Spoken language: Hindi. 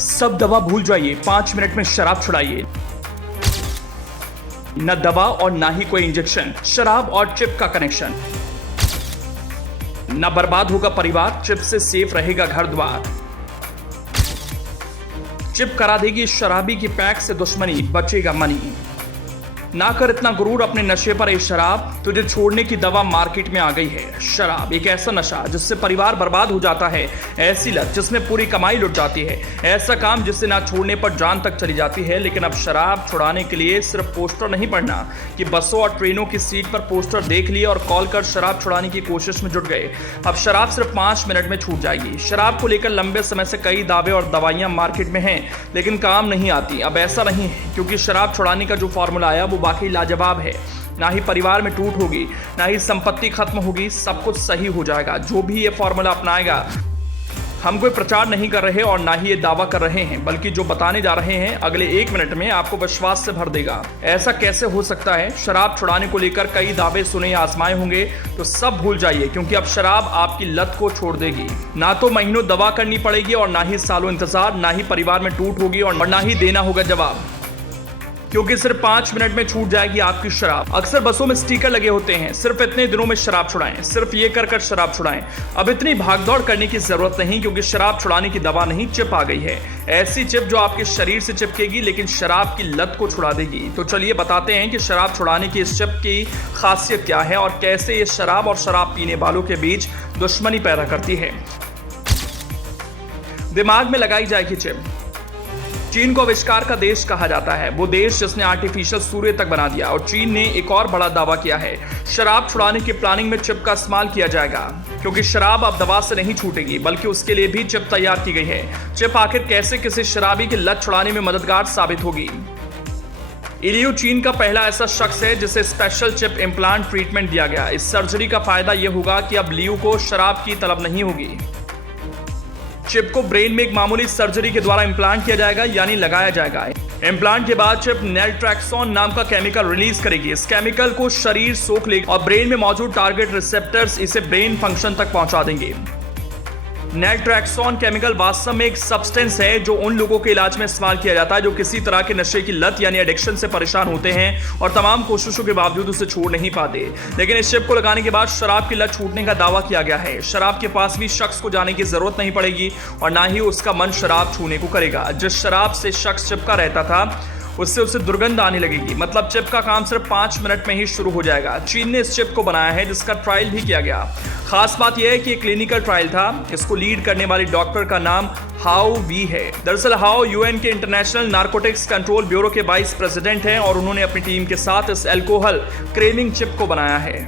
सब दवा भूल जाइए, 5 मिनट में शराब छुड़ाइए। न दवा और ना ही कोई इंजेक्शन, शराब और चिप का कनेक्शन। न बर्बाद होगा परिवार, चिप से सेफ रहेगा घर द्वार। चिप करा देगी शराबी की पैक से दुश्मनी, बचेगा मनी। ना कर इतना गुरूर अपने नशे पर, ए शराब तुझे छोड़ने की दवा मार्केट में आ गई है। शराब एक ऐसा नशा जिससे परिवार बर्बाद हो जाता है, ऐसी लत जिसमें पूरी कमाई लुट जाती है, ऐसा काम जिससे ना छोड़ने पर जान तक चली जाती है। लेकिन अब शराब छुड़ाने के लिए सिर्फ पोस्टर नहीं पढ़ना कि बसों और ट्रेनों की सीट पर पोस्टर देख लिए और कॉल कर शराब छुड़ाने की कोशिश में जुट गए। अब शराब सिर्फ 5 मिनट में छूट जाएगी। शराब को लेकर लंबे समय से कई दावे और दवाइयां मार्केट में हैं, लेकिन काम नहीं आती। अब ऐसा नहीं है, क्योंकि शराब छुड़ाने का जो फॉर्मूला आया वो बाकी लाजवाब है। ना ही परिवार में टूट होगी, ना ही संपत्ति खत्म होगी, सब कुछ सही हो जाएगा। जो भी ये फॉर्मूला अपनाएगा, हम कोई प्रचार नहीं कर रहे और ना ही ये दावा कर रहे हैं, बल्कि जो बताने जा रहे हैं अगले 1 मिनट में आपको विश्वास से भर देगा। ऐसा कैसे हो सकता है? शराब छुड़ाने को लेकर कई दावे सुने या आजमाए होंगे, तो सब भूल जाइए, क्योंकि अब शराब आपकी लत को छोड़ देगी। ना तो महीनों दवा करनी पड़ेगी और ना ही सालों इंतजार, ना ही परिवार में टूट होगी और ना ही देना होगा जवाब, क्योंकि सिर्फ 5 मिनट में छूट जाएगी आपकी शराब। अक्सर बसों में स्टिकर लगे होते हैं, सिर्फ इतने दिनों में शराब छुड़ाएं, सिर्फ ये कर शराब छुड़ाएं। अब इतनी भागदौड़ करने की जरूरत नहीं, क्योंकि शराब छुड़ाने की दवा नहीं, चिप आ गई है। ऐसी चिप जो आपके शरीर से चिपकेगी लेकिन शराब की लत को छुड़ा देगी। तो चलिए बताते हैं कि शराब छुड़ाने की इस चिप की खासियत क्या है और कैसे ये शराब और शराब पीने वालों के बीच दुश्मनी पैदा करती है। दिमाग में लगाई जाएगी चिप। चीन को आविष्कार का देश कहा जाता है, वो देश जिसने आर्टिफिशियल सूर्य तक बना दिया। और चीन ने एक और बड़ा दावा किया है, शराब छुड़ाने की प्लानिंग में चिप का इस्तेमाल किया जाएगा, क्योंकि शराब अब दवा से नहीं छूटेगी, बल्कि उसके लिए भी चिप तैयार की गई है। चिप आखिर कैसे किसी शराबी की लत छुड़ाने में मददगार साबित होगी? इलियू चीन का पहला ऐसा शख्स है जिसे स्पेशल चिप इम्प्लांट ट्रीटमेंट दिया गया। इस सर्जरी का फायदा यह होगा कि अब लियू को शराब की तलब नहीं होगी। चिप को ब्रेन में एक मामूली सर्जरी के द्वारा इम्प्लांट किया जाएगा, यानी लगाया जाएगा। इम्प्लांट के बाद चिप नैल्ट्रैक्सोन नाम का केमिकल रिलीज करेगी। इस केमिकल को शरीर सोख लेगा और ब्रेन में मौजूद टारगेट रिसेप्टर्स इसे ब्रेन फंक्शन तक पहुंचा देंगे। नैल्ट्रैक्सोन केमिकल वास्तव में एक सब्सटेंस है जो उन लोगों के इलाज में इस्तेमाल किया जाता है जो किसी तरह के नशे की लत यानी एडिक्शन से परेशान होते हैं और तमाम कोशिशों के बावजूद उसे छोड़ नहीं पाते। लेकिन इस चिप को लगाने के बाद शराब की लत छूटने का दावा किया गया है। शराब के पास भी शख्स को जाने की जरूरत नहीं पड़ेगी और ना ही उसका मन शराब छूने को करेगा। जिस शराब से शख्स चिपका रहता था उससे उसे दुर्गंध आने लगेगी। मतलब चिप का काम सिर्फ 5 मिनट में ही शुरू हो जाएगा। चीन ने इस चिप को बनाया है, जिसका ट्रायल भी किया गया। खास बात यह है कि एक क्लिनिकल ट्रायल था। इसको लीड करने वाली डॉक्टर का नाम हाओ वी है। दरअसल हाओ यूएन के इंटरनेशनल नारकोटिक्स कंट्रोल ब्यूरो के वाइस प्रेसिडेंट हैं और उन्होंने अपनी टीम के साथ इस अल्कोहल क्रेविंग चिप को बनाया है।